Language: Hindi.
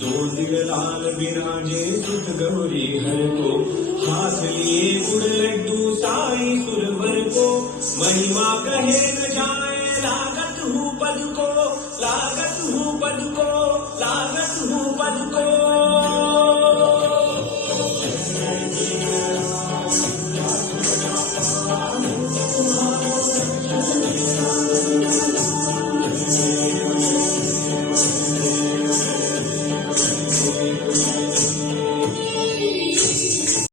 दो दिल लाल विराजे सुत गौरी हर को हाथ लिए गुड़ लड्डू साई सुरवर को महिमा कहे न जाए लागत हूँ पद को लागत